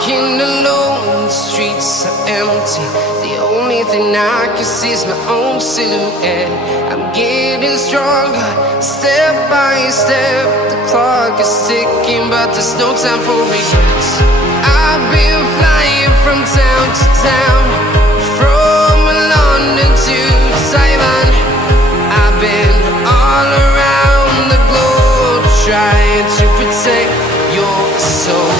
walking alone, the streets are empty. The only thing I can see is my own silhouette. I'm getting stronger, step by step. The clock is ticking, but there's no time for regrets. I've been flying from town to town, from London to Taiwan. I've been all around the globe, trying to protect your soul.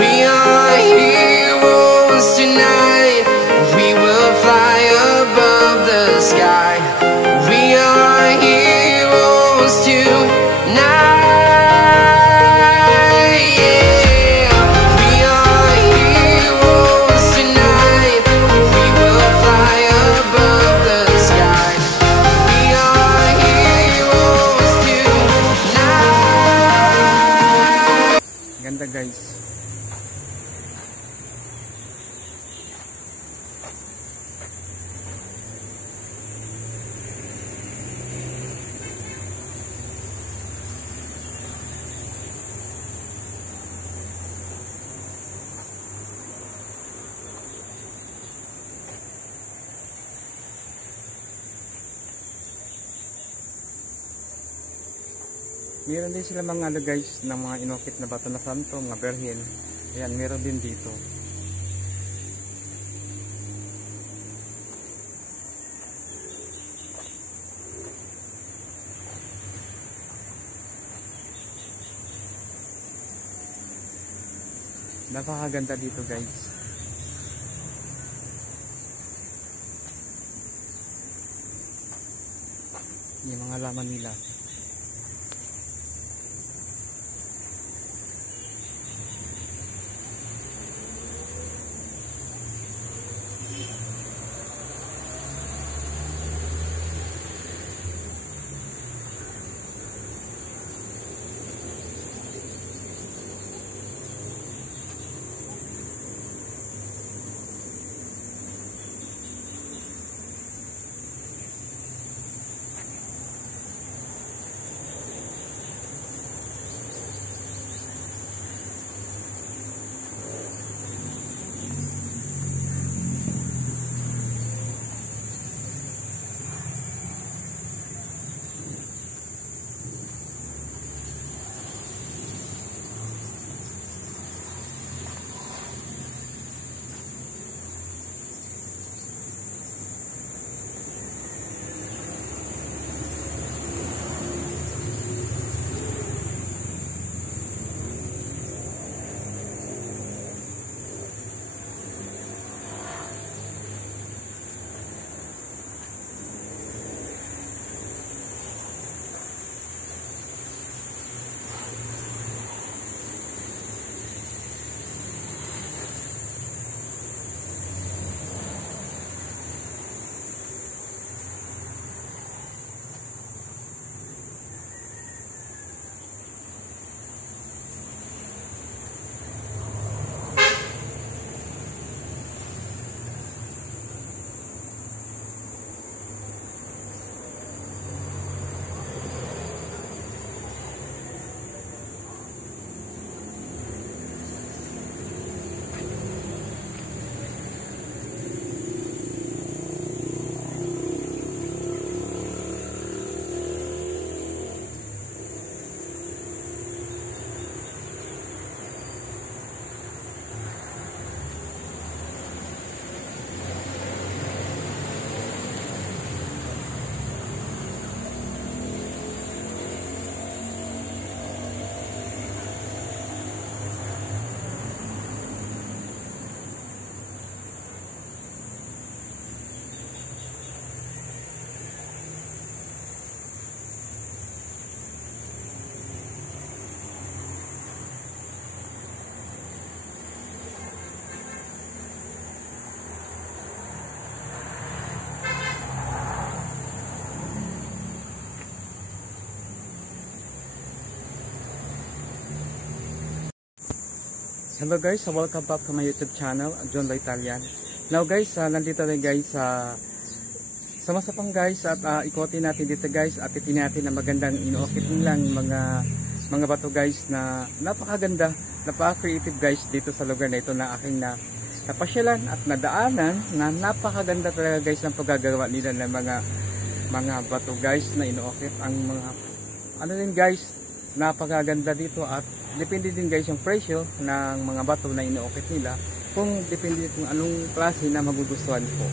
We are heroes tonight. We will fly above the sky. We are heroes tonight. Yeah. We are heroes tonight. We will fly above the sky. We are heroes tonight. Ganda guys. Meron din sila mga guys ng mga inukit na bato na santo, mga berhin. Ayan, meron din dito. Napakaganda dito guys. Yung mga laman nila. Hello guys, welcome back to my YouTube channel, John Lo Italian. Now guys, nandito tayo guys sa Masapang guys at ikotin natin dito guys at titingnan natin na magandang inuokit nilang mga mga bato guys na napakaganda, napaka-creative guys dito sa lugar na ito na aking napasyalan at nadaanan, na napakaganda talaga guys ng paggagawa nila ng mga bato guys na inookit. Ang mga ano din guys, napakaganda dito, at depende din guys yung presyo ng mga bato na inookit nila, kung depende kung anong klase na magugustuhan po.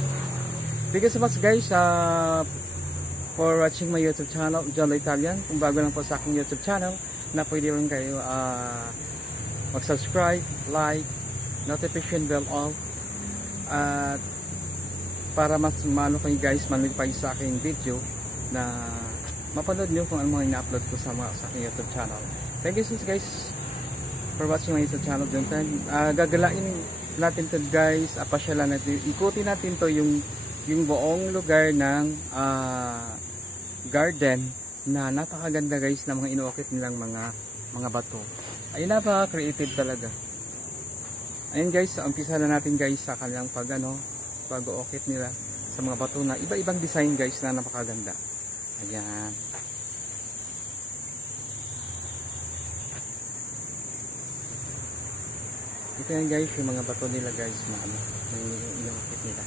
Thank you so much guys for watching my YouTube channel, John Italian. Kung bago lang po sa aking YouTube channel, na pwede rin kayo mag-subscribe, like, notification bell all, at para mas maano kayo guys, ma-notify sa aking video na mapanood nyo kung ano mga ina-upload ko sa aking YouTube channel. Thank you so much guys for watching my YouTube channel. Gagalain natin to guys, pasyalan natin, ikutin natin to yung buong lugar ng garden na napakaganda guys na mga inuokit nilang mga bato. Ay napaka-creative talaga. Ayun guys, umpisa na natin guys sa kanilang pag-uokit nila sa mga bato na iba-ibang design guys na napakaganda. Ayan. Ito yan guys, yung mga bato nila guys na inuokit nila.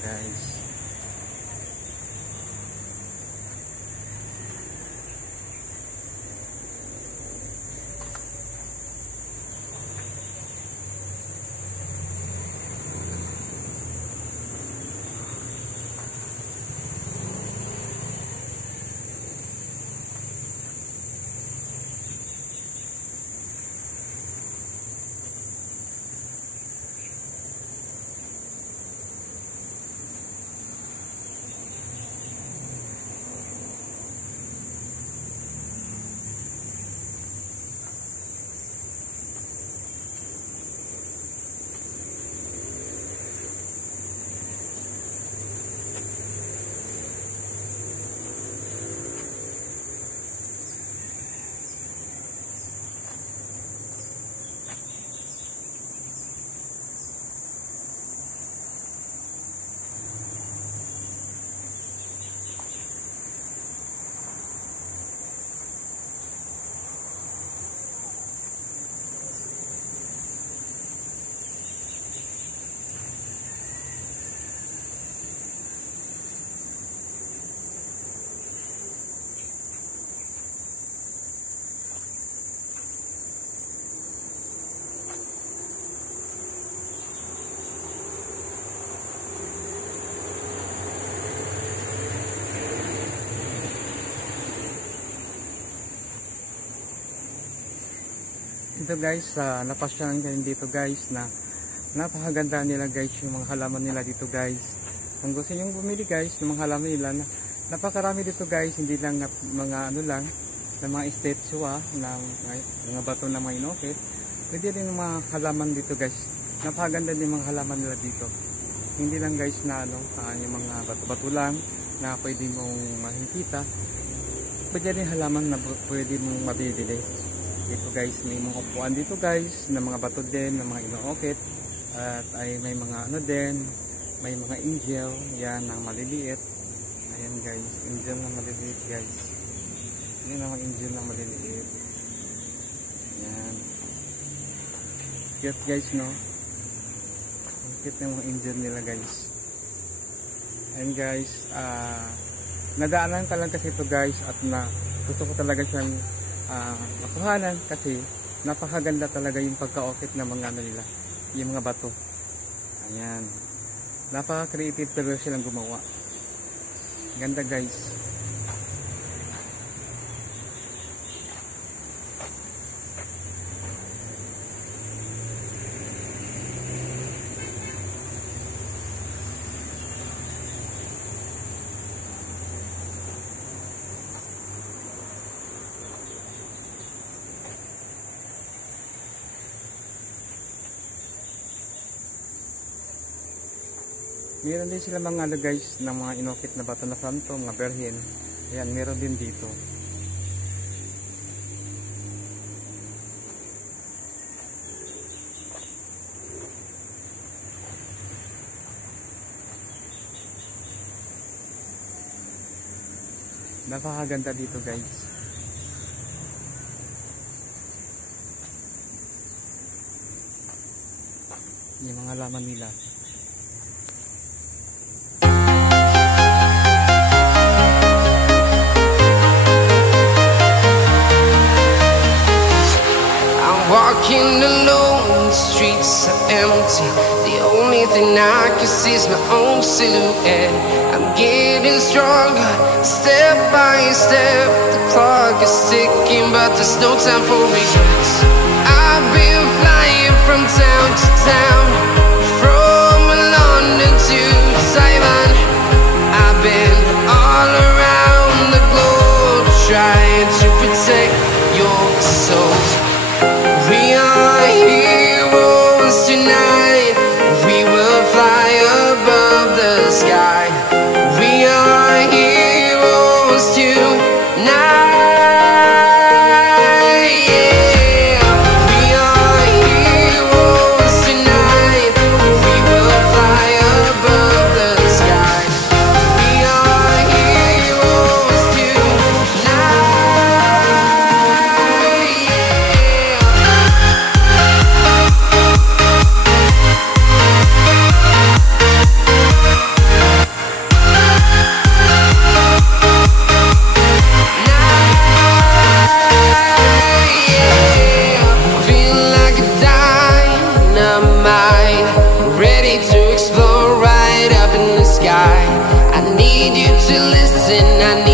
Guys, ito guys, napasyalan kayo dito guys na napakaganda nila guys yung mga halaman nila dito guys. Kung gusto nyo bumili guys ng mga halaman nila, napakarami dito guys, hindi lang mga lang na mga statue ng mga bato na mga inokit. Pwede rin mga halaman dito guys, napakaganda din mga halaman nila dito. Hindi lang guys na yung mga bato-bato lang na pwede mong makikita, pwede rin halaman na pwede mong mabibili. Dito guys, may mga upuan dito guys na mga bato din na mga inookit, at ay may mga din, may mga angel yan na maliliit. Ayan guys, angel na maliliit guys. Yan ang angel na maliliit. Ayan, cute guys, no? Ang cute ng mga angel nila guys. Ayan guys, nadaanan ka lang kasi ito guys, at gusto ko talaga siyang makuhanan kasi napakaganda talaga yung pagka-okit ng mga nila, yung mga bato. Ayan, napaka-creative talaga silang gumawa. Ganda guys. Meron din sila mga guys ng mga inokit na bato na santo, mga berhin. Ayan, meron din dito. Napakaganda dito guys. Yung mga halaman nila. Walking alone, the streets are empty. The only thing I can see is my own silhouette. I'm getting stronger, step by step. The clock is ticking, but there's no time for regrets. I've been flying from town to town, from London to Taiwan. I've been all around the globe, trying to protect your soul. We are heroes tonight. We will fly above the sky. We are heroes tonight. Yeah. We are heroes tonight. We will fly above the sky. We are heroes tonight. I need you to listen. I need